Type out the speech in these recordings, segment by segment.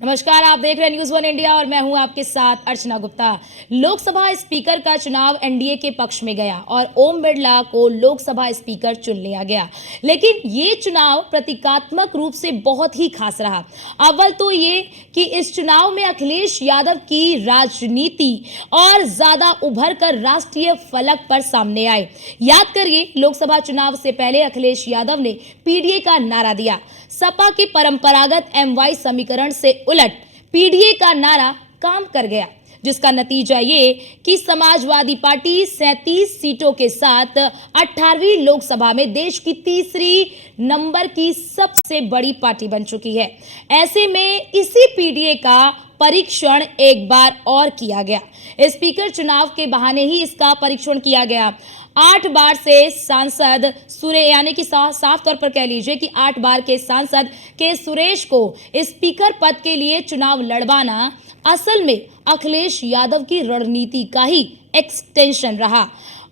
नमस्कार, आप देख रहे हैं न्यूज़ वन इंडिया और मैं हूं आपके साथ अर्चना गुप्ता। लोकसभा स्पीकर का चुनाव एनडीए के पक्ष में गया और ओम बिरला को लोकसभा स्पीकर चुन लिया गया। लेकिन ये चुनाव प्रतीकात्मक रूप से बहुत ही खास रहा। अव्वल तो ये कि इस चुनाव में अखिलेश यादव की राजनीति और ज्यादा उभर कर राष्ट्रीय फलक पर सामने आए। याद करिए, लोकसभा चुनाव से पहले अखिलेश यादव ने पीडीए का नारा दिया। सपा के परंपरागत एमवाई समीकरण से उलट पीडीए का नारा काम कर गया, जिसका नतीजा ये कि समाजवादी पार्टी 37 सीटों के साथ 18वीं लोकसभा में देश की तीसरी नंबर की सबसे बड़ी पार्टी बन चुकी है। ऐसे में इसी पीडीए का परीक्षण एक बार और किया गया। स्पीकर चुनाव के बहाने ही इसका परीक्षण किया गया। 8 बार से सांसद यानी कि साफ तौर पर कह लीजिए कि 8 बार के सांसद के सुरेश को स्पीकर पद के लिए चुनाव लड़वाना असल में अखिलेश यादव की रणनीति का ही एक्सटेंशन रहा।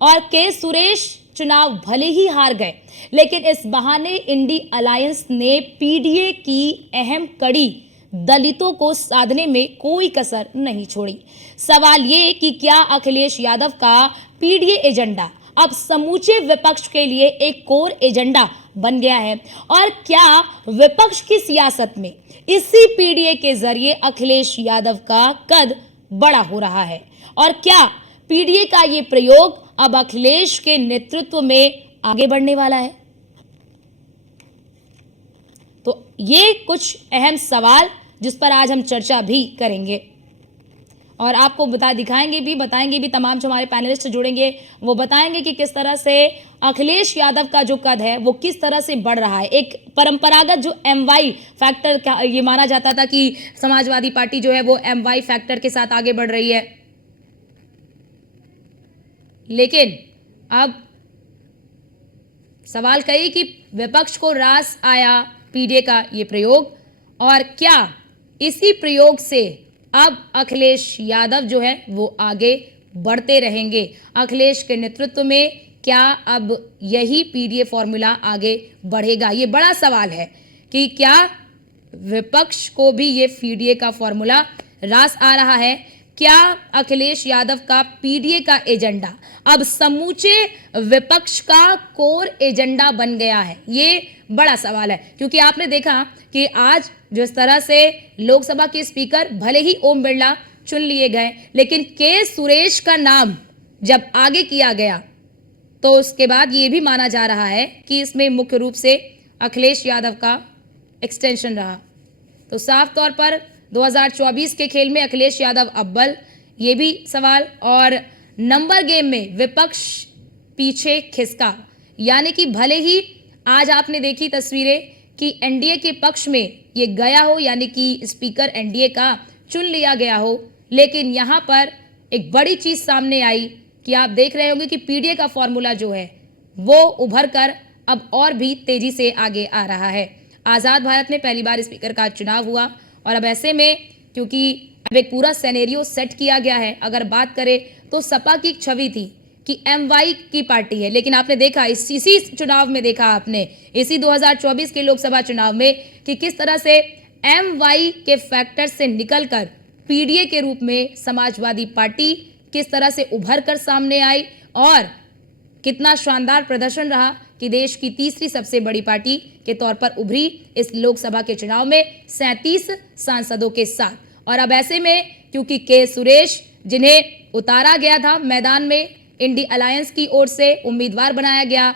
और के सुरेश चुनाव भले ही हार गए, लेकिन इस बहाने इंडी अलायंस ने पीडीए की अहम कड़ी दलितों को साधने में कोई कसर नहीं छोड़ी। सवाल ये कि क्या अखिलेश यादव का पीडीए एजेंडा अब समूचे विपक्ष के लिए एक कोर एजेंडा बन गया है, और क्या विपक्ष की सियासत में इसी पीडीए के जरिए अखिलेश यादव का कद बड़ा हो रहा है, और क्या पीडीए का ये प्रयोग अब अखिलेश के नेतृत्व में आगे बढ़ने वाला है? तो ये कुछ अहम सवाल जिस पर आज हम चर्चा भी करेंगे और आपको बताएंगे भी तमाम जो हमारे पैनलिस्ट जुड़ेंगे वो बताएंगे कि किस तरह से अखिलेश यादव का जो कद है वो किस तरह से बढ़ रहा है। एक परंपरागत जो एमवाई फैक्टर का ये माना जाता था कि समाजवादी पार्टी जो है वो एमवाई फैक्टर के साथ आगे बढ़ रही है, लेकिन अब सवाल कई कि विपक्ष को रास आया पीडीए का ये प्रयोग, और क्या इसी प्रयोग से अब अखिलेश यादव जो है वो आगे बढ़ते रहेंगे? अखिलेश के नेतृत्व में क्या अब यही पीडीए फॉर्मूला आगे बढ़ेगा? ये बड़ा सवाल है कि क्या विपक्ष को भी ये पीडीए का फॉर्मूला रास आ रहा है? क्या अखिलेश यादव का पीडीए का एजेंडा अब समूचे विपक्ष का कोर एजेंडा बन गया है? ये बड़ा सवाल है, क्योंकि आपने देखा कि आज जिस तरह से लोकसभा के स्पीकर भले ही ओम बिरला चुन लिए गए, लेकिन के सुरेश का नाम जब आगे किया गया तो उसके बाद ये भी माना जा रहा है कि इसमें मुख्य रूप से अखिलेश यादव का एक्सटेंशन रहा। तो साफ तौर पर 2024 के खेल में अखिलेश यादव अव्वल, ये भी सवाल, और नंबर गेम में विपक्ष पीछे खिसका। यानी कि भले ही आज आपने देखी तस्वीरें कि एनडीए के पक्ष में ये गया हो, यानी कि स्पीकर एनडीए का चुन लिया गया हो, लेकिन यहाँ पर एक बड़ी चीज सामने आई कि आप देख रहे होंगे कि पीडीए का फॉर्मूला जो है वो उभर कर अब और भी तेजी से आगे आ रहा है। आज़ाद भारत में पहली बार स्पीकर का चुनाव हुआ, और अब ऐसे में क्योंकि अब एक पूरा सिनेरियो सेट किया गया है, अगर बात करें तो सपा की छवि थी कि एमवाई की पार्टी है, लेकिन आपने देखा इसी चुनाव में देखा आपने इसी 2024 के लोकसभा चुनाव में कि किस तरह से एमवाई के फैक्टर से निकलकर पीडीए के रूप में समाजवादी पार्टी किस तरह से उभर कर सामने आई, और कितना शानदार प्रदर्शन रहा कि देश की तीसरी सबसे बड़ी पार्टी के तौर पर उभरी इस लोकसभा के चुनाव में 37 सांसदों के साथ। और अब ऐसे में क्योंकि के सुरेश, जिन्हें उतारा गया था मैदान में इंडी अलायंस की ओर से उम्मीदवार बनाया गया,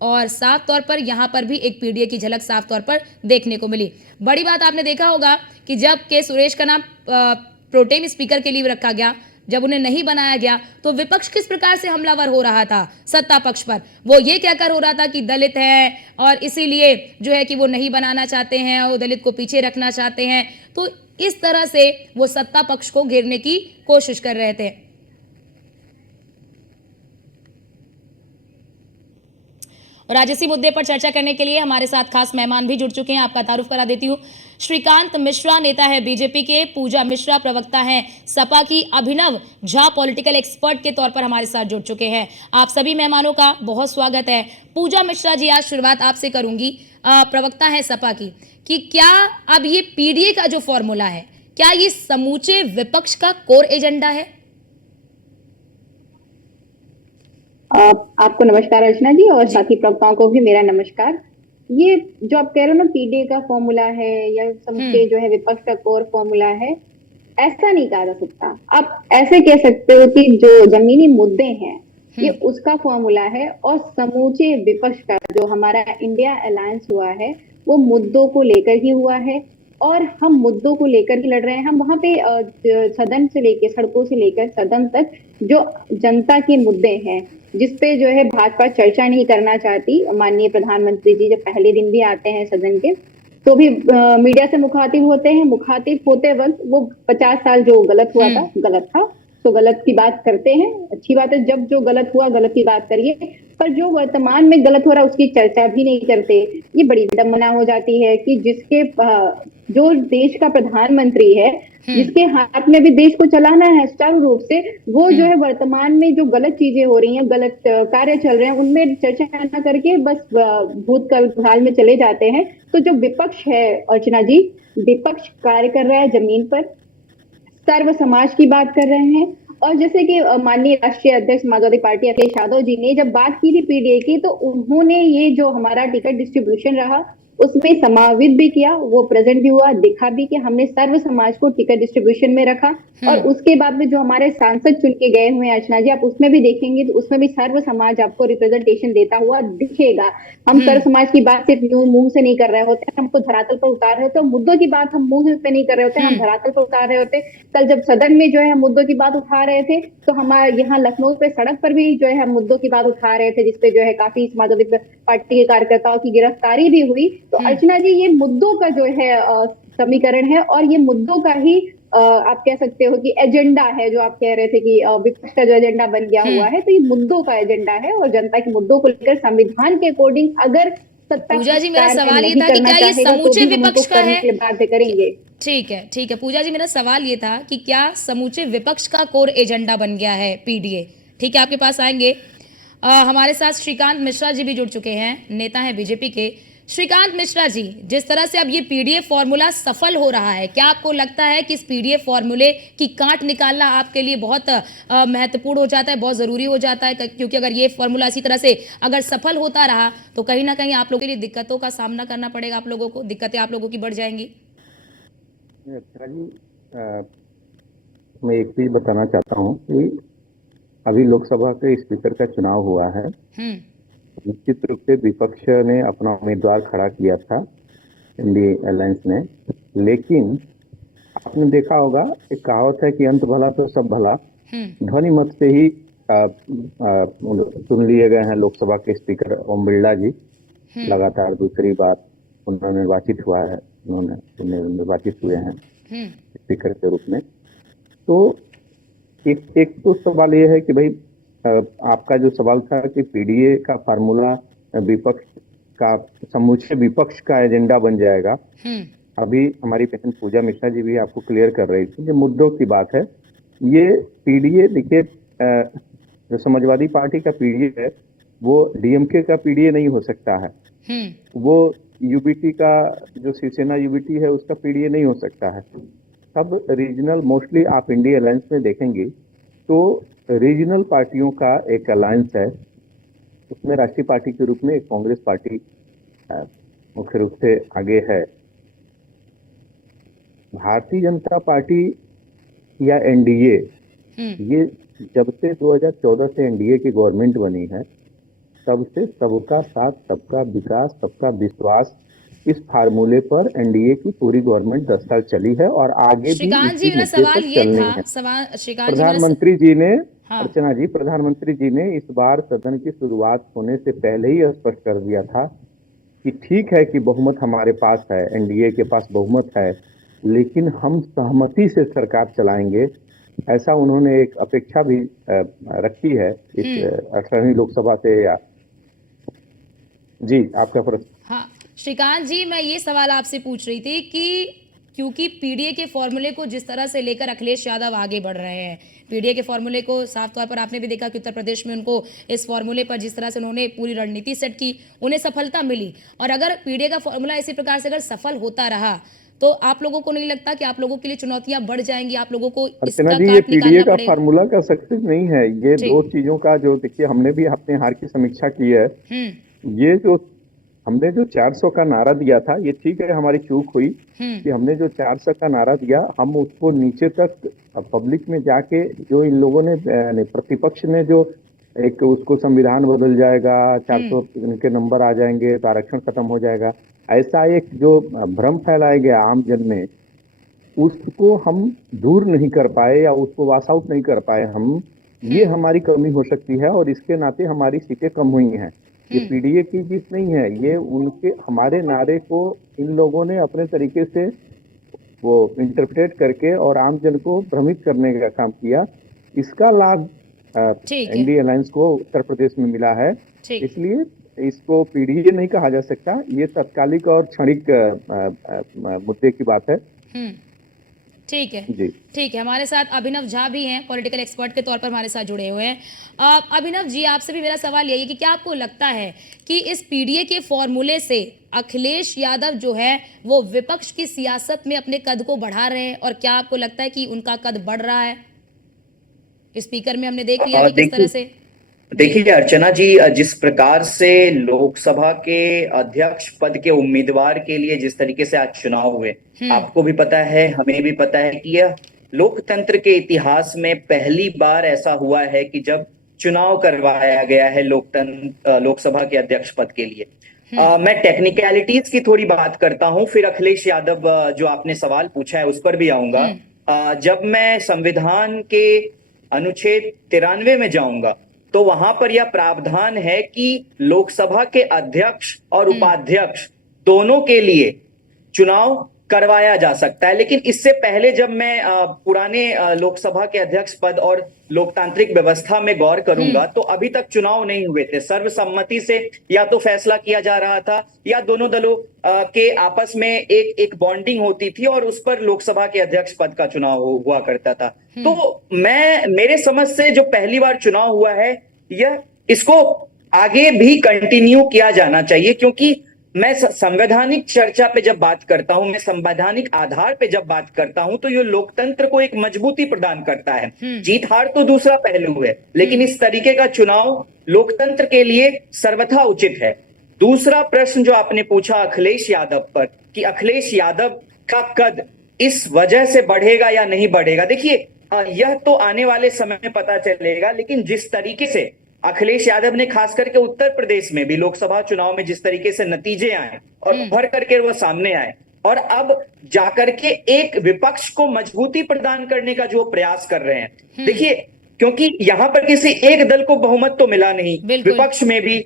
और साफ तौर पर यहां पर भी एक पीडीए की झलक साफ तौर पर देखने को मिली। बड़ी बात आपने देखा होगा कि जब के सुरेश का नाम प्रोटेम स्पीकर के लिए रखा गया, जब उन्हें नहीं बनाया गया तो विपक्ष किस प्रकार से हमलावर हो रहा था सत्ता पक्ष पर। वो ये कहकर हो रहा था कि दलित है और इसीलिए जो है कि वो नहीं बनाना चाहते हैं और दलित को पीछे रखना चाहते हैं। तो इस तरह से वो सत्ता पक्ष को घेरने की कोशिश कर रहे थे। और आज इसी मुद्दे पर चर्चा करने के लिए हमारे साथ खास मेहमान भी जुड़ चुके हैं। आपका तारुफ करा देती हूँ। श्रीकांत मिश्रा नेता है बीजेपी के, पूजा मिश्रा प्रवक्ता हैं सपा की, अभिनव झा पॉलिटिकल एक्सपर्ट के तौर पर हमारे साथ जुड़ चुके हैं। आप सभी मेहमानों का बहुत स्वागत है। पूजा मिश्रा जी, आज शुरुआत आपसे करूंगी, प्रवक्ता है सपा की, कि क्या अब ये पीडीए का जो फॉर्मूला है, क्या ये समूचे विपक्ष का कोर एजेंडा है? आपको नमस्कार अर्चना जी, और साथी प्रवक्ताओं को भी मेरा नमस्कार। ये जो आप कह रहे हो ना, पीडीए का फॉर्मूला है या समूचे जो है विपक्ष का कोर फॉर्मूला है, ऐसा नहीं कहा जा सकता। आप ऐसे कह सकते हो कि जो जमीनी मुद्दे हैं ये उसका फॉर्मूला है, और समूचे विपक्ष का जो हमारा इंडिया अलायंस हुआ है वो मुद्दों को लेकर ही हुआ है। और हम मुद्दों को लेकर ही लड़ रहे हैं। हम वहां पे सदन से लेकर, सड़कों से लेकर सदन तक जो जनता के मुद्दे हैं जिसपे जो है भाजपा चर्चा नहीं करना चाहती। माननीय प्रधानमंत्री जी जब पहले दिन भी आते हैं सदन के, तो भी मीडिया से मुखातिब होते हैं। मुखातिब होते वक्त वो 50 साल जो गलत हुआ था, गलत था, तो गलत की बात करते हैं। अच्छी बात है, जब जो गलत हुआ गलत की बात करिए, पर जो वर्तमान में गलत हो रहा है उसकी चर्चा भी नहीं करते। ये बड़ी विडंबना हो जाती है कि जिसके जो देश का प्रधानमंत्री है, जिसके हाथ में भी देश को चलाना है सुचारू रूप से, वो जो है वर्तमान में जो गलत चीजें हो रही हैं, गलत कार्य चल रहे हैं, उनमें चर्चा न करके बस भूतकाल में चले जाते हैं। तो जो विपक्ष है अर्चना जी, विपक्ष कार्य कर रहा है जमीन पर, सर्व समाज की बात कर रहे हैं। और जैसे कि माननीय राष्ट्रीय अध्यक्ष समाजवादी पार्टी अखिलेश यादव जी ने जब बात की थी पीडीए की, तो उन्होंने ये जो हमारा टिकट डिस्ट्रीब्यूशन रहा उसमें समावित भी किया, वो प्रेजेंट भी हुआ, दिखा भी कि हमने सर्व समाज को टिकट डिस्ट्रीब्यूशन में रखा। और उसके बाद में जो हमारे सांसद चुन के गए हुए हैं अर्चना जी, आप उसमें भी देखेंगे तो उसमें भी सर्व समाज आपको रिप्रेजेंटेशन देता हुआ दिखेगा। हम सर्व समाज की बात सिर्फ मुंह से नहीं कर रहे होते, हमको धरातल पर उतार रहे होते। मुद्दों की बात हम मुंह पे नहीं कर रहे होते, हम धरातल पर उतार रहे होते। कल जब सदन में जो है हम मुद्दों की बात उठा रहे थे, तो हमारे यहाँ लखनऊ पे सड़क पर भी जो है हम मुद्दों की बात उठा रहे थे, जिसपे जो है काफी समाजवादी पार्टी के कार्यकर्ताओं की गिरफ्तारी भी हुई। तो अर्चना जी, ये मुद्दों का जो है समीकरण है, और ये मुद्दों का ही आप कह सकते हो कि एजेंडा है। जो आप कह रहे थे कि विपक्ष का जो एजेंडा बन गया हुआ है, तो ये मुद्दों का एजेंडा है, और जनता के मुद्दों को लेकर संविधान के अकॉर्डिंग अगर सत्ता पूजा जी, मेरा सवाल ये नहीं था कि करना क्या ये चाहेगा तो समूचे भी हम विपक्ष उनको का करने है? के लिए बाध्य करेंगे। ठीक है, ठीक है पूजा जी, मेरा सवाल ये था कि क्या समूचे विपक्ष का कोर एजेंडा बन गया है पीडीए? ठीक है, आपके पास आएंगे। हमारे साथ श्रीकांत मिश्रा जी भी जुड़ चुके हैं, नेता हैं बीजेपी के। श्रीकांत मिश्रा जी, जिस तरह से अब ये पीडीए फॉर्मूला सफल हो रहा है, क्या आपको लगता है कि इस पीडीए फॉर्मूले की काट निकालना आपके लिए बहुत महत्वपूर्ण हो जाता है, बहुत जरूरी हो जाता है? क्योंकि अगर ये फॉर्मूला इसी तरह से अगर सफल होता रहा तो कहीं ना कहीं आप लोगों के लिए दिक्कतों का सामना करना पड़ेगा, आप लोगों को दिक्कतें आप लोगों की बढ़ जाएंगी। अच्छा जी, मैं एक चीज बताना चाहता हूँ कि अभी लोकसभा के स्पीकर का चुनाव हुआ है। निश्चित रूप से विपक्ष ने अपना उम्मीदवार खड़ा किया था, इंडिया अलायंस ने, लेकिन आपने देखा होगा एक कहावत है कि अंत भला तो सब भला। ध्वनि मत से ही चुन लिए गए हैं लोकसभा के स्पीकर ओम बिरला जी। लगातार दूसरी बार उन्होंने निर्वाचित हुआ है, उन्होंने निर्वाचित हुए हैं स्पीकर के रूप में। तो एक तो सवाल ये है कि भाई आपका जो सवाल था कि पीडीए का फार्मूला विपक्ष का, समूचे विपक्ष का एजेंडा बन जाएगा। अभी हमारी बहन पूजा मिश्रा जी भी आपको क्लियर कर रही थी, ये मुद्दों की बात है। ये पीडीए, देखिए जो समाजवादी पार्टी का पीडीए है वो डीएमके का पीडीए नहीं हो सकता है, वो यूबीटी का, जो शिवसेना यूबीटी है उसका पीडीए नहीं हो सकता है। सब रीजनल, मोस्टली आप इंडिया अलायंस में देखेंगे तो रीजनल पार्टियों का एक अलायंस है, उसमें राष्ट्रीय पार्टी के रूप में एक कांग्रेस पार्टी मुख्य रूप से आगे है। भारतीय जनता पार्टी या एनडीए, ये जब से 2014 से एनडीए की गवर्नमेंट बनी है तब से सबका साथ, सबका विकास, सबका विश्वास, इस फार्मूले पर एनडीए की पूरी गवर्नमेंट 10 साल चली है और आगे भी इसी मुद्दे पर चलनी है। प्रधानमंत्री जी ने, अर्चना जी, प्रधानमंत्री जी ने इस बार सदन की शुरुआत होने से पहले ही स्पष्ट कर दिया था कि ठीक है कि बहुमत हमारे पास है, एनडीए के पास बहुमत है, लेकिन हम सहमति से सरकार चलाएंगे। ऐसा उन्होंने एक अपेक्षा भी रखी है इस 18वीं लोकसभा से। या जी, आपका प्रश्न। हाँ श्रीकांत जी, मैं ये सवाल आपसे पूछ रही थी कि क्योंकि पीडीए के फॉर्मूले को जिस तरह से लेकर अखिलेश यादव आगे बढ़ रहे हैं, पीडीए के फॉर्मूले को साफ तौर पर आपने भी देखा कि उत्तर प्रदेश में उनको इस फॉर्मूले पर जिस तरह से उन्होंने पूरी रणनीति सेट की, उन्हें सफलता मिली। और अगर पीडीए का फॉर्मूला इसी प्रकार से अगर सफल होता रहा तो आप लोगों को नहीं लगता कि आप लोगों के लिए चुनौतियां बढ़ जाएंगी, आप लोगों को अर्चना इसका जी, ये काट पीडीए निकालना का पड़ेगा? फार्मूला का सक्सेस नहीं है, ये ठीक। दो चीजों का जो देखिए हमने भी अपने हार की समीक्षा की है। ये जो हमने जो 400 का नारा दिया था, ये ठीक है, हमारी चूक हुई कि हमने जो 400 का नारा दिया, हम उसको नीचे तक पब्लिक में जाके जो इन लोगों ने प्रतिपक्ष ने जो एक उसको संविधान बदल जाएगा, 400 इनके नंबर आ जाएंगे तो आरक्षण खत्म हो जाएगा, ऐसा एक जो भ्रम फैलाया गया आम जन में, उसको हम दूर नहीं कर पाए या उसको वाश आउट नहीं कर पाए हम। ये हमारी कमी हो सकती है और इसके नाते हमारी सीटें कम हुई हैं। ये पीडीए की जीत नहीं है, ये उनके हमारे नारे को इन लोगों ने अपने तरीके से वो इंटरप्रेट करके और आम जन को भ्रमित करने का काम किया। इसका लाभ ठीक है। एनडीए अलायंस को उत्तर प्रदेश में मिला है, ठीक। इसलिए इसको पीडीए नहीं कहा जा सकता। ये तत्कालिक और क्षणिक मुद्दे की बात है। ठीक है जी। ठीक है, हमारे साथ अभिनव झा भी हैं, पॉलिटिकल एक्सपर्ट के तौर पर हमारे साथ जुड़े हुए हैं। अभिनव जी, आपसे भी मेरा सवाल यही है कि क्या आपको लगता है कि इस पीडीए के फॉर्मूले से अखिलेश यादव जो है वो विपक्ष की सियासत में अपने कद को बढ़ा रहे हैं, और क्या आपको लगता है कि उनका कद बढ़ रहा है? स्पीकर में हमने देख लिया कि किस तरह से। देखिए अर्चना जी, जिस प्रकार से लोकसभा के अध्यक्ष पद के उम्मीदवार के लिए जिस तरीके से आज चुनाव हुए, आपको भी पता है, हमें भी पता है कि यह लोकतंत्र के इतिहास में पहली बार ऐसा हुआ है कि जब चुनाव करवाया गया है लोकसभा के अध्यक्ष पद के लिए। मैं टेक्निकलिटीज की थोड़ी बात करता हूं, फिर अखिलेश यादव जो आपने सवाल पूछा है उस पर भी आऊंगा। जब मैं संविधान के अनुच्छेद 93 में जाऊंगा तो वहां पर यह प्रावधान है कि लोकसभा के अध्यक्ष और उपाध्यक्ष दोनों के लिए चुनाव करवाया जा सकता है। लेकिन इससे पहले जब मैं पुराने लोकसभा के अध्यक्ष पद और लोकतांत्रिक व्यवस्था में गौर करूंगा तो अभी तक चुनाव नहीं हुए थे। सर्वसम्मति से या तो फैसला किया जा रहा था या दोनों दलों के आपस में एक बॉन्डिंग होती थी और उस पर लोकसभा के अध्यक्ष पद का चुनाव हुआ करता था। तो मेरे समझ से जो पहली बार चुनाव हुआ है, यह इसको आगे भी कंटिन्यू किया जाना चाहिए, क्योंकि मैं संवैधानिक चर्चा पे जब बात करता हूं, मैं संवैधानिक आधार पे जब बात करता हूं, तो ये लोकतंत्र को एक मजबूती प्रदान करता है। जीत हार तो दूसरा पहलू है, लेकिन इस तरीके का चुनाव लोकतंत्र के लिए सर्वथा उचित है। दूसरा प्रश्न जो आपने पूछा अखिलेश यादव पर, कि अखिलेश यादव का कद इस वजह से बढ़ेगा या नहीं बढ़ेगा, देखिए यह तो आने वाले समय में पता चलेगा। लेकिन जिस तरीके से अखिलेश यादव ने खास करके उत्तर प्रदेश में भी लोकसभा चुनाव में जिस तरीके से नतीजे आए और भर करके वो सामने आए, और अब जाकर के एक विपक्ष को मजबूती प्रदान करने का जो प्रयास कर रहे हैं, देखिए क्योंकि यहां पर किसी एक दल को बहुमत तो मिला नहीं, विपक्ष में भी,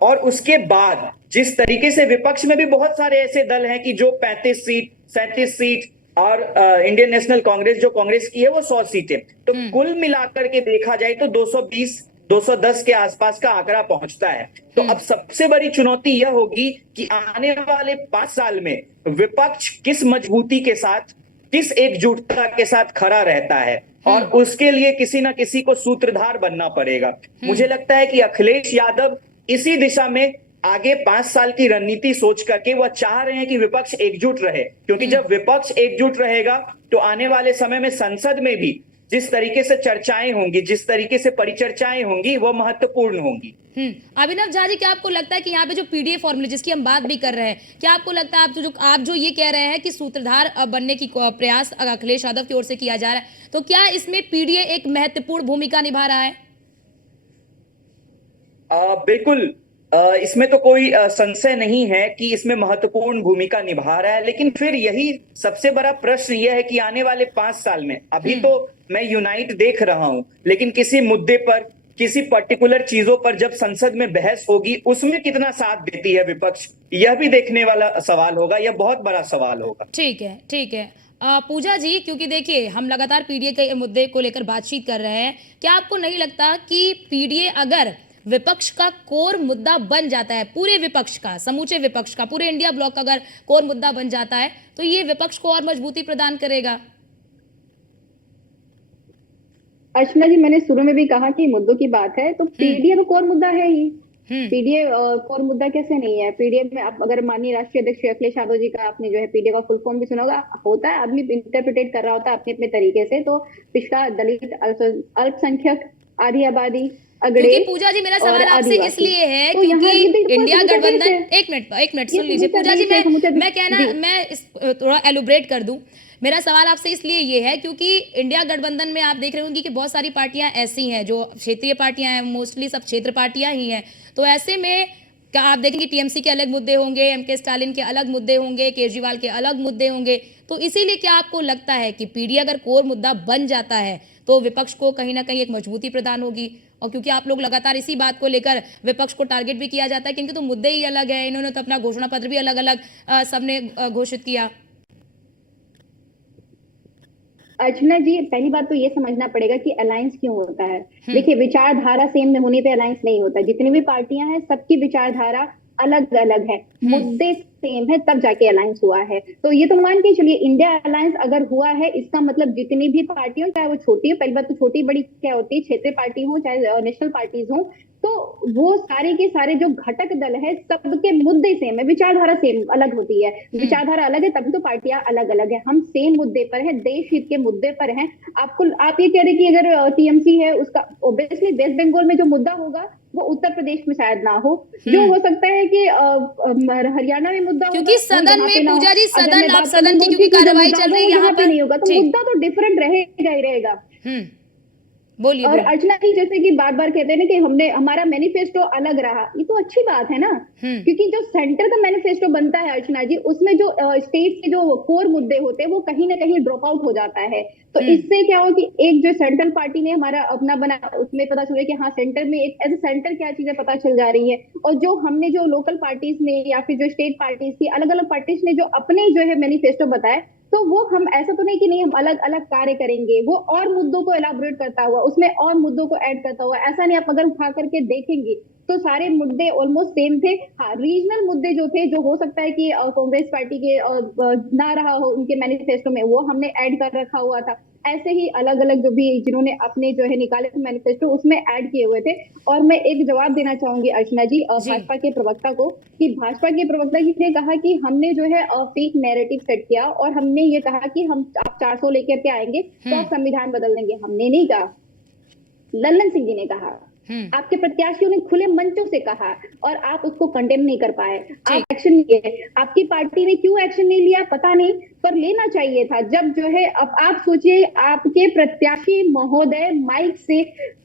और उसके बाद जिस तरीके से विपक्ष में भी बहुत सारे ऐसे दल हैं कि जो 35 सीट 37 सीट, और इंडियन नेशनल कांग्रेस जो कांग्रेस की है वो 100 सीटें, तो कुल मिलाकर के देखा जाए तो 220-210 के आसपास का आंकड़ा पहुंचता है। तो अब सबसे बड़ी चुनौती यह होगी कि आने वाले 5 साल में विपक्ष किस मजबूती के साथ, किस एकजुटता के साथ खड़ा रहता है, और उसके लिए किसी ना किसी को सूत्रधार बनना पड़ेगा। मुझे लगता है कि अखिलेश यादव इसी दिशा में आगे 5 साल की रणनीति सोच करके वह चाह रहे हैं कि विपक्ष एकजुट रहे, क्योंकि जब विपक्ष एकजुट रहेगा तो आने वाले समय में संसद में भी जिस तरीके से चर्चाएं होंगी, जिस तरीके से परिचर्चाएं होंगी, वो महत्वपूर्ण होंगी। अभिनव झा जी, क्या आपको लगता है कि यहाँ पे जो पीडीए फॉर्मूले जिसकी हम बात भी कर रहे हैं, क्या आपको लगता है आप जो ये कह रहे हैं कि सूत्रधार बनने की प्रयास अखिलेश यादव की ओर से किया जा रहा है, तो क्या इसमें पीडीए एक महत्वपूर्ण भूमिका निभा रहा है? बिल्कुल, इसमें तो कोई संशय नहीं है कि इसमें महत्वपूर्ण भूमिका निभा रहा है। लेकिन फिर यही सबसे बड़ा प्रश्न यह है कि आने वाले 5 साल में, अभी तो मैं यूनाइट देख रहा हूं, लेकिन किसी मुद्दे पर, किसी पर्टिकुलर चीजों पर जब संसद में बहस होगी, उसमें कितना साथ देती है विपक्ष, यह भी देखने वाला सवाल होगा, यह बहुत बड़ा सवाल होगा। ठीक है, ठीक है। पूजा जी, क्योंकि देखिए हम लगातार पीडीए के मुद्दे को लेकर बातचीत कर रहे हैं, क्या आपको नहीं लगता कि पीडीए अगर विपक्ष का कोर मुद्दा बन जाता है, पूरे विपक्ष का, समूचे विपक्ष का, पूरे इंडिया ब्लॉक का अगर कोर मुद्दा बन जाता है तो ये विपक्ष को और मजबूती प्रदान करेगा। अर्चना जी, मैंने शुरू में भी कहा कि मुद्दों की बात है तो पीडीए तो कोर मुद्दा है ही। पीडीए कोर मुद्दा कैसे नहीं है? पीडीए में आप अगर माननीय राष्ट्रीय अध्यक्ष अखिलेश यादव जी का आपने जो है पीडीए का फुल फॉर्म भी सुना होता है, आदमी इंटरप्रिटेट कर रहा होता है अपने अपने तरीके से। तो पिछड़ा, दलित, अल्पसंख्यक, आधी आबादी, अगड़े, क्योंकि पूजा जी मेरा सवाल आपसे इसलिए है क्योंकि इंडिया गठबंधन, एक मिनट सुन लीजिए पूजा जी, मैं थोड़ा एलुब्रेट कर दूं। मेरा सवाल आपसे इसलिए ये है क्योंकि इंडिया गठबंधन में आप देख रहे होंगे कि बहुत सारी पार्टियां ऐसी हैं जो क्षेत्रीय पार्टियां हैं, मोस्टली सब क्षेत्र पार्टियां ही हैं। तो ऐसे में क्या आप देखेंगे टीएमसी के अलग मुद्दे होंगे, एमके स्टालिन के अलग मुद्दे होंगे, केजरीवाल के अलग मुद्दे होंगे। तो इसीलिए क्या आपको लगता है कि पीडीए अगर कोर मुद्दा बन जाता है तो विपक्ष को कहीं ना कहीं एक मजबूती प्रदान होगी? और क्योंकि आप लोग लगातार इसी बात को लेकर विपक्ष को टारगेट भी किया जाता है क्योंकि तो मुद्दे ही अलग है, इन्होंने तो अपना घोषणा पत्र भी अलग अलग सबने घोषित किया। अर्चना जी, पहली बात तो ये समझना पड़ेगा कि अलायंस क्यों होता है। देखिए, विचारधारा सेम होने पे अलायंस नहीं होता। जितनी भी पार्टियां हैं सबकी विचारधारा अलग अलग है, मुद्दे सेम है, तब जाके अलायंस हुआ है। तो ये तो मान के चलिए इंडिया अलायंस अगर हुआ है, इसका मतलब जितनी भी पार्टी हो, चाहे वो छोटी हो, पहली बात तो छोटी बड़ी क्या होती है, क्षेत्रीय पार्टी हो चाहे नेशनल पार्टीज हो, तो वो सारे के सारे जो घटक दल है सबके मुद्दे सेम है, विचारधारा सेम अलग होती है। विचारधारा अलग है तभी तो पार्टियां अलग अलग है। हम सेम मुद्दे पर हैं, देश हित के मुद्दे पर हैं। आप ये कह रहे कि अगर टीएमसी है उसका ऑब्वियसली वेस्ट बंगाल में जो मुद्दा होगा वो उत्तर प्रदेश में शायद ना हो, जो हो सकता है कि हरियाणा में मुद्दा क्योंकि सदन में पूजा जी, सदन आप सदन की क्योंकि कार्रवाई चल रही है यहाँ पर नहीं होगा तो मुद्दा तो डिफरेंट रहेगा ही रहेगा। बोलिए। और अर्चना जी, जैसे कि बार बार कहते हैं ना कि हमारा मैनिफेस्टो अलग रहा, ये तो अच्छी बात है ना, क्योंकि जो सेंटर का मैनिफेस्टो बनता है अर्चना जी, उसमें जो स्टेट के जो कोर मुद्दे होते हैं वो कहीं ना कहीं ड्रॉप आउट हो जाता है। तो इससे क्या हो कि एक जो सेंट्रल पार्टी ने हमारा अपना बना, उसमें पता चले कि हाँ सेंटर में एक एज ए सेंटर क्या चीजें पता चल जा रही है। और जो हमने जो लोकल पार्टीज ने या फिर जो स्टेट पार्टीज थी, अलग अलग पार्टीज ने जो अपने जो है मैनिफेस्टो बताए, तो वो हम ऐसा तो नहीं कि नहीं हम अलग अलग कार्य करेंगे, वो और मुद्दों को एलाबोरेट करता हुआ, उसमें और मुद्दों को ऐड करता हुआ, ऐसा नहीं। आप अगर उठा करके देखेंगे तो सारे मुद्दे ऑलमोस्ट सेम थे। हाँ, रीजनल मुद्दे जो थे, जो हो सकता है कि कांग्रेस पार्टी के ना रहा हो उनके मैनिफेस्टो में, वो हमने ऐड कर रखा हुआ था। ऐसे ही अलग अलग जो भी जिन्होंने अपने जो है निकाले थे मैनिफेस्टो, उसमें ऐड किए हुए थे। और मैं एक जवाब देना चाहूंगी अर्चना जी भाजपा के प्रवक्ता को, कि भाजपा के प्रवक्ता जी ने कहा कि हमने जो है फेक नैरेटिव सेट किया और हमने ये कहा कि हम आप 400 लेकर के आएंगे तो आप संविधान बदल देंगे। हमने नहीं कहा, लल्लन सिंह जी ने कहा। आपके प्रत्याशियों ने खुले मंचों से कहा और आप उसको कंडेम नहीं कर पाए, आप एक्शन नहीं लिए। आपकी पार्टी ने क्यों एक्शन नहीं लिया पता नहीं, पर लेना चाहिए था। जब जो है, अब आप सोचिए, आपके प्रत्याशी महोदय माइक से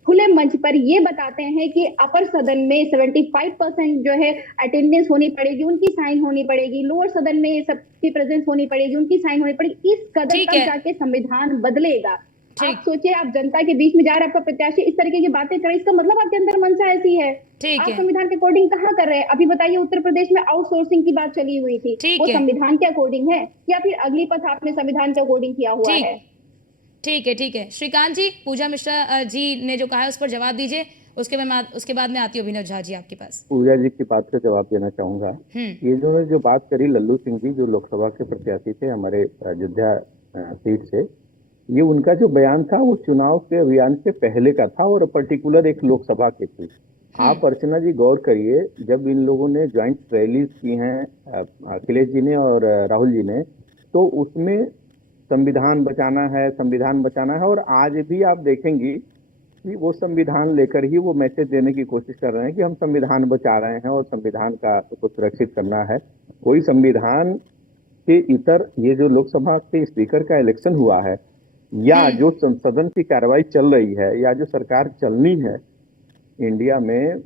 खुले मंच पर ये बताते हैं कि अपर सदन में 75% जो है अटेंडेंस होनी पड़ेगी, उनकी साइन होनी पड़ेगी, लोअर सदन में सबकी प्रेजेंस होनी पड़ेगी, उनकी साइन होनी पड़ेगी। इस कदम तक जाके संविधान बदलेगा। आप सोचिए, आप जनता के बीच में जा रहे हैं, आपका प्रत्याशी इस तरीके की बातें करे, इसका मतलब आपके अंदर मंशा ऐसी है। आप संविधान के अकॉर्डिंग कहाँ कर रहे हैं? अभी बताइए, उत्तर प्रदेश में आउटसोर्सिंग की बात चली हुई थी, वो संविधान के अकॉर्डिंग है या फिर अग्निपथ आपने संविधान के अकॉर्डिंग किया हुआ है? ठीक है श्रीकांत जी, पूजा मिश्रा जी ने जो कहा है उस पर जवाब दीजिए, उसके बाद में आती हूँ अभिनव झा जी आपके पास। पूजा जी की बात का जवाब देना चाहूंगा। ये जो बात करी लल्लू सिंह जी, जो लोकसभा के प्रत्याशी थे हमारे अयोध्या सीट से, ये उनका जो बयान था वो चुनाव के अभियान से पहले का था और पर्टिकुलर एक लोकसभा के थी। आप अर्चना जी गौर करिए, जब इन लोगों ने ज्वाइंट रैलीज की हैं अखिलेश जी ने और राहुल जी ने, तो उसमें संविधान बचाना है और आज भी आप देखेंगे कि वो संविधान लेकर ही वो मैसेज देने की कोशिश कर रहे हैं कि हम संविधान बचा रहे हैं और संविधान का को सुरक्षित करना है। कोई संविधान के इतर ये जो लोकसभा के स्पीकर का इलेक्शन हुआ है या जो सदन की कार्रवाई चल रही है या जो सरकार चलनी है इंडिया में,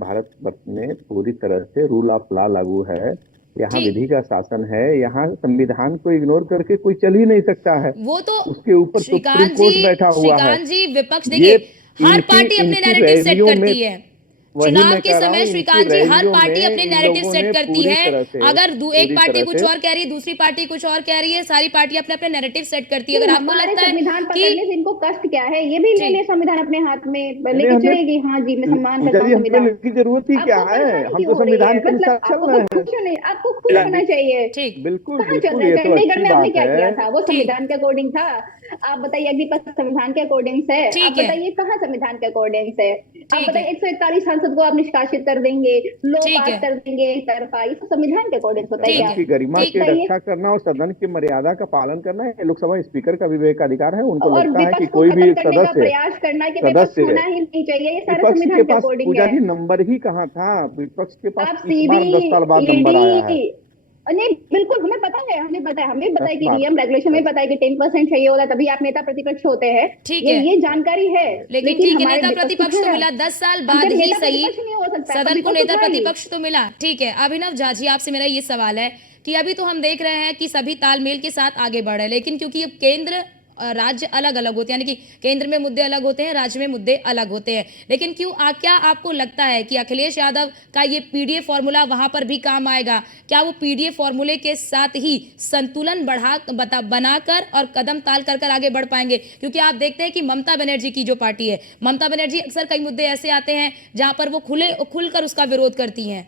भारत में पूरी तरह से रूल ऑफ लॉ लागू है, यहाँ विधि का शासन है, यहाँ संविधान को इग्नोर करके कोई चल ही नहीं सकता है। वो तो उसके ऊपर सुप्रीम कोर्ट बैठा हुआ है। जी, विपक्ष देखिए हर पार्टी अपने नैरेटिव सेट करती है। वही चुनाव मैं के कह रहा हूँ, समय इनकी श्रीकांत जी हर रैलियों पार्टी में अपने इन नैरेटिव लोगों सेट ने करती पूरी है। तरह से अगर एक पूरी पार्टी तरह कुछ से और कह रही है, दूसरी पार्टी कुछ और कह रही है, सारी पार्टी अपने अपने नैरेटिव सेट करती है। नहीं, अगर आपको हमारे लगता है संविधान कि पकड़ने से इनको कष्ट क्या है, ये भी ले जी ले संविधान अपने हाथ में अरे लेके हमें चलेगी, हाँ जी मैं सम्मान पूजा करता जी, हूँ हमें संविधान। की जरूरत ही क्या आपको है? परेशानी हम क्यों तो हो रही संविधान है? के अनुसार मतलब चल आपको रहे खुद हैं। खुश होने, आपको खुश होना चाहिए। ठीक बिल्कुल कहाँ चल बिल्कुल, रहा है? ये तो चंडीगढ़ अच्छी में आपने बात क्या किया है। था? वो ठीक संविधान के अकॉर्डिंग था? आप बताइए, अग्निपथ संविधान के अकॉर्डिंग से? आप ठीक है बताइए कहाँ संविधान के अकॉर्डिंग से? आप ठीक है बताइए 141 सांसद को आप निष्कासित कर देंगे, लो ठीक पास है कर देंगे एक तरफा, ये सब संविधान के अकॉर्डिंग होता है ठीक क्या? है सदन की गरिमा ठीक की बताइए। रक्षा करना और सदन की मर्यादा का पालन करना है लोकसभा स्पीकर का विवेक अधिकार है। उनको और लगता है कि विपक्ष को कोई भी खत्म करने का सदस्य प्रयास करना कि विपक्ष सदस्य होना ही नहीं चाहिए, ये सारे विपक्ष के संविधान के पास अकॉर्डिंग पूजा है। जी नंबर ही कहाँ था? विपक्ष के पास आप इस बार 10 साल बाद नंबर आया है। ईडी, नहीं बिल्कुल हमें पता है, हमें पता है 10 कि बार नियम रेगुलेशन में 10 पता है कि 10% चाहिए होता है, तभी आप नेता प्रतिपक्ष होते हैं। ठीक है ये जानकारी है। लेकिन लेकिन ठीक है, हमारे नेता विपक्ष प्रतिपक्ष तो है, मिला 10 साल हम बाद फिर ही नेता सही, प्रतिपक्ष नहीं हो सकता है, पर सदन को विपक्ष नेता तो था ही। प्रतिपक्ष तो मिला। ठीक है, अभिनव झा जी आपसे मेरा ये सवाल है कि अभी तो हम देख रहे हैं कि सभी तालमेल के साथ आगे बढ़ रहे हैं, लेकिन क्योंकि अब केंद्र राज्य अलग अलग होते हैं, यानी कि केंद्र में मुद्दे अलग होते हैं, राज्य में मुद्दे अलग होते हैं, लेकिन क्या आपको लगता है कि अखिलेश यादव का ये पीडीए फॉर्मूला वहां पर भी काम आएगा? क्या वो पीडीए फॉर्मूले के साथ ही संतुलन बनाकर और कदम ताल कर आगे बढ़ पाएंगे? क्योंकि आप देखते हैं कि ममता बनर्जी की जो पार्टी है, ममता बनर्जी अक्सर कई मुद्दे ऐसे आते हैं जहां पर वो खुलकर उसका विरोध करती हैं।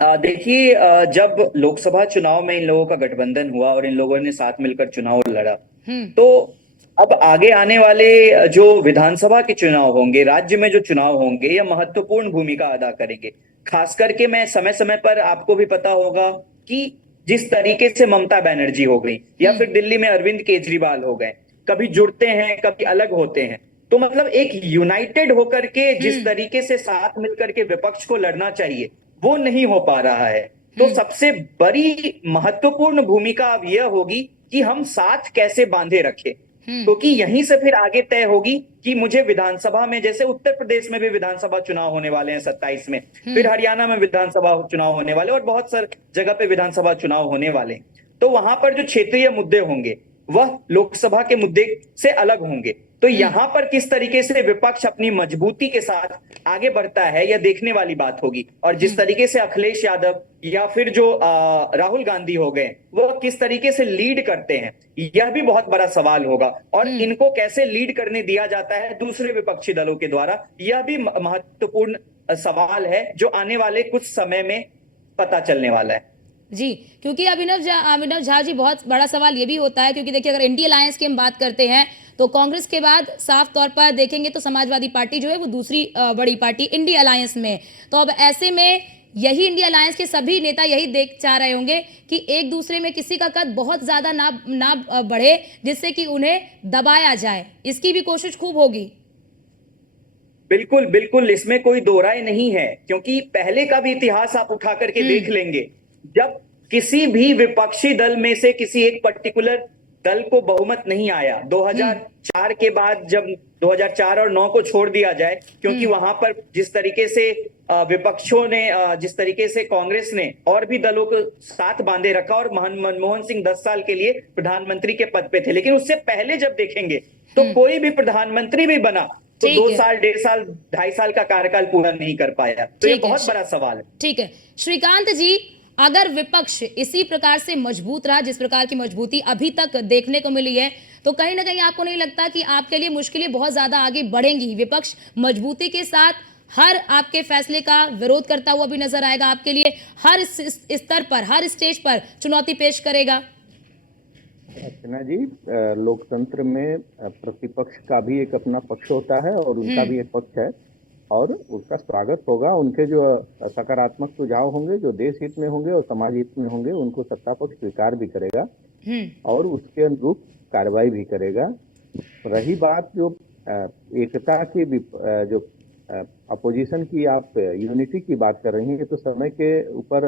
देखिए, जब लोकसभा चुनाव में इन लोगों का गठबंधन हुआ और इन लोगों ने साथ मिलकर चुनाव लड़ा, हम्म तो अब आगे आने वाले जो विधानसभा के चुनाव होंगे, राज्य में जो चुनाव होंगे, यह महत्वपूर्ण भूमिका अदा करेंगे। खास करके मैं समय समय पर, आपको भी पता होगा कि जिस तरीके से ममता बनर्जी हो गई या फिर दिल्ली में अरविंद केजरीवाल हो गए, कभी जुड़ते हैं कभी अलग होते हैं, तो मतलब एक यूनाइटेड होकर के जिस तरीके से साथ मिलकर के विपक्ष को लड़ना चाहिए, वो नहीं हो पा रहा है। तो सबसे बड़ी महत्वपूर्ण भूमिका अब यह होगी कि हम साथ कैसे बांधे रखें, क्योंकि यहीं से फिर आगे तय होगी कि मुझे विधानसभा में, जैसे उत्तर प्रदेश में भी विधानसभा चुनाव होने वाले हैं 27 में, फिर हरियाणा में विधानसभा चुनाव होने वाले और बहुत सारी जगह पे विधानसभा चुनाव होने वाले हैं। तो वहां पर जो क्षेत्रीय मुद्दे होंगे वह लोकसभा के मुद्दे से अलग होंगे। तो यहां पर किस तरीके से विपक्ष अपनी मजबूती के साथ आगे बढ़ता है, यह देखने वाली बात होगी। और जिस तरीके से अखिलेश यादव या फिर जो राहुल गांधी हो गए, वो किस तरीके से लीड करते हैं, यह भी बहुत बड़ा सवाल होगा। और इनको कैसे लीड करने दिया जाता है दूसरे विपक्षी दलों के द्वारा, यह भी महत्वपूर्ण सवाल है जो आने वाले कुछ समय में पता चलने वाला है। जी, क्योंकि अभिनव झा जी, बहुत बड़ा सवाल ये भी होता है, क्योंकि देखिए अगर इंडी अलायंस की हम बात करते हैं तो कांग्रेस के बाद साफ तौर पर देखेंगे तो समाजवादी पार्टी जो है वो दूसरी बड़ी पार्टी इंडी अलायंस में। तो अब ऐसे में यही इंडिया अलायंस के सभी नेता यही चाह रहे होंगे कि एक दूसरे में किसी का कद बहुत ज्यादा ना बढ़े, जिससे कि उन्हें दबाया जाए, इसकी भी कोशिश खूब होगी। बिल्कुल बिल्कुल, इसमें कोई दो राय नहीं है, क्योंकि पहले का भी इतिहास आप उठा करके देख लेंगे, जब किसी भी विपक्षी दल में से किसी एक पर्टिकुलर दल को बहुमत नहीं आया 2004 के बाद, जब 2004 और 9 को छोड़ दिया जाए, क्योंकि वहां पर जिस तरीके से विपक्षों ने, जिस तरीके से कांग्रेस ने और भी दलों को साथ बांधे रखा, और मनमोहन सिंह 10 साल के लिए प्रधानमंत्री के पद पे थे, लेकिन उससे पहले जब देखेंगे तो कोई भी प्रधानमंत्री भी बना तो 2 साल, 1.5 साल, 2.5 साल का कार्यकाल पूरा नहीं कर पाया। तो ये बहुत बड़ा सवाल है। ठीक है श्रीकांत जी, अगर विपक्ष इसी प्रकार से मजबूत रहा, जिस प्रकार की मजबूती अभी तक देखने को मिली है, तो कहीं ना कहीं आपको नहीं लगता कि आपके लिए मुश्किलें बहुत ज्यादा आगे बढ़ेंगी? विपक्ष मजबूती के साथ हर आपके फैसले का विरोध करता हुआ भी नजर आएगा, आपके लिए हर स्तर पर, हर स्टेज पर चुनौती पेश करेगा। अर्चना जी, लोकतंत्र में प्रतिपक्ष का भी एक अपना पक्ष होता है और उनका भी एक पक्ष है, और उसका स्वागत होगा। उनके जो सकारात्मक सुझाव होंगे, जो देश हित में होंगे और समाज हित में होंगे, उनको सत्ता पक्ष स्वीकार भी करेगा और उसके अनुरूप कार्रवाई भी करेगा। रही बात जो एकता की, जो अपोजिशन की, आप यूनिटी की बात कर रही हैं, तो समय के ऊपर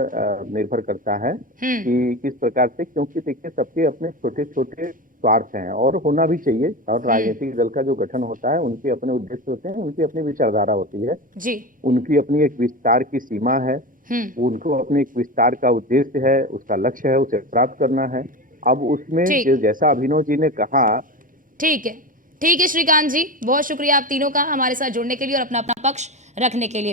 निर्भर करता है कि किस प्रकार से, क्योंकि देखिए सबके अपने छोटे छोटे स्वार्थ हैं और होना भी चाहिए। और राजनीतिक दल का जो गठन होता है, उनके अपने उद्देश्य होते हैं, उनकी अपनी विचारधारा होती है जी, उनकी अपनी एक विस्तार की सीमा है, उनको अपने एक विस्तार का उद्देश्य है, उसका लक्ष्य है, उसे प्राप्त करना है। अब उसमें जैसा अभिनव जी ने कहा, ठीक है, ठीक है श्रीकांत जी, बहुत शुक्रिया आप तीनों का हमारे साथ जुड़ने के लिए और अपना अपना पक्ष रखने के लिए।